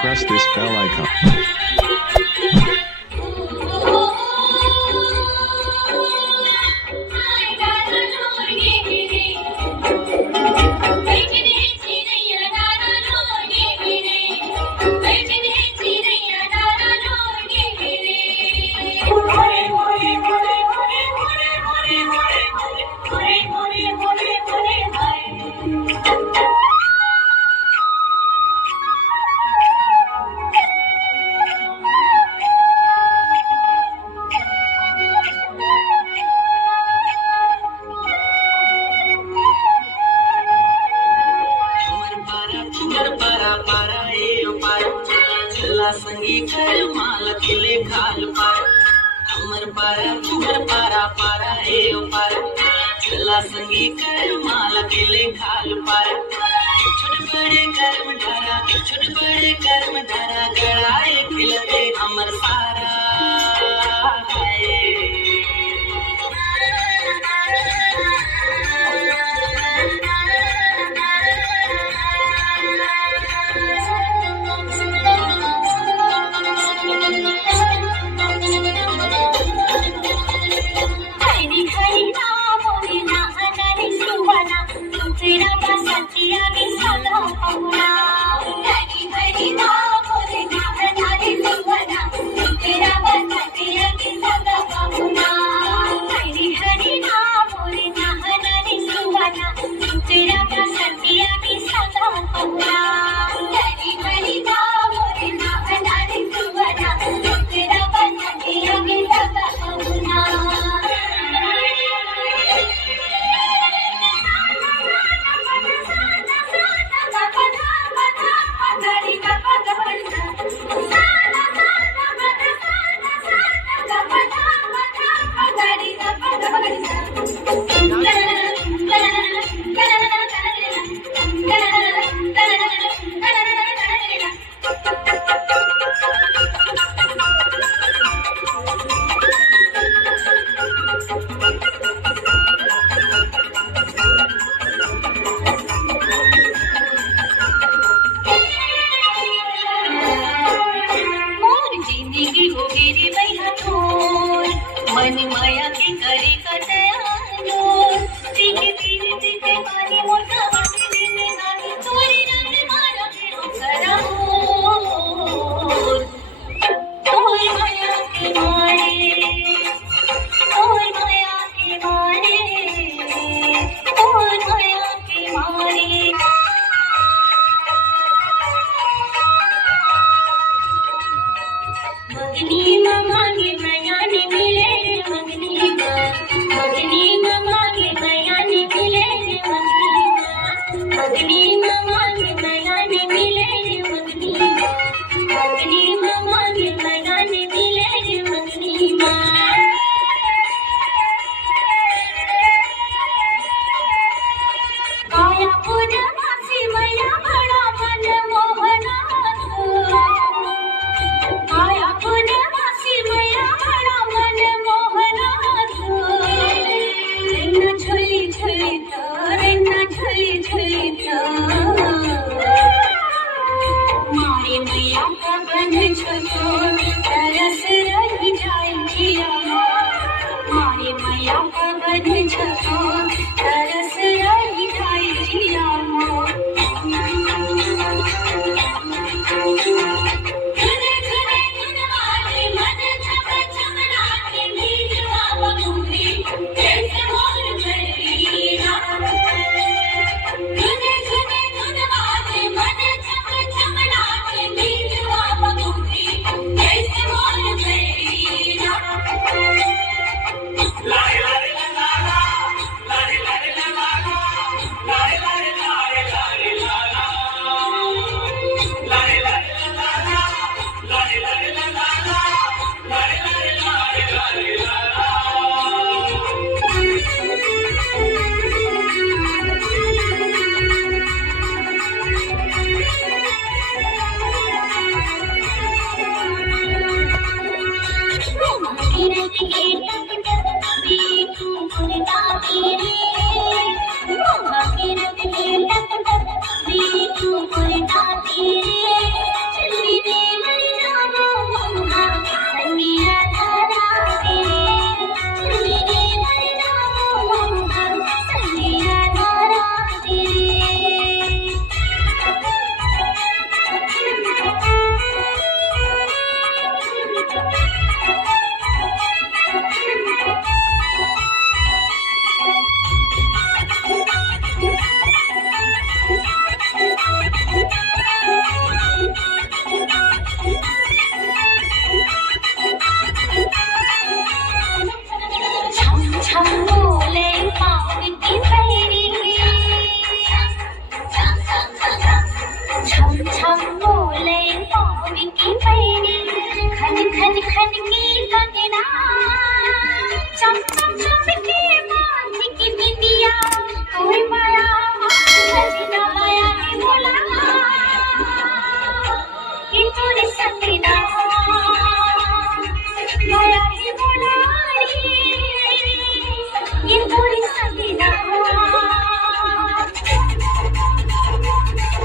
press this bell icon. संगी कर माला किले खाल पार अमर पारा तुमर पारा पारा ए पार चला संगी कर माला किले खाल पार छोट बड़े कर्म धारा गड़ाए खिलते अमर सारा मन माया के करे कतयानो तिके तिरे तिके पानी मोटा वाटी दिन नानी तोरी रंग मारा के करा तोर माया के मारे तोर माया के मारे तोर माया के मारे मगनी मामा के माया ने मिले मगनी मामा के माया ने मिले मगनी मामा के माया ने मिले मगनी मामा के माया ने मिले मगनी काया पूजा मासी मैया बड़ा मन मोहना काया पूजा मासी मैया बड़ा मन मोहना रेना झोली झोली तो रेना झोली झोली तो मारे मैया का बन छोटो तरस रही जाए जिया मारे मैया का बन छोटो तरस रही जाए जिया la खन खन खन के कंगना चमचम चमके माथे की बिंदिया तोय माया सजना माया है भोला कि तोरे सपना माया है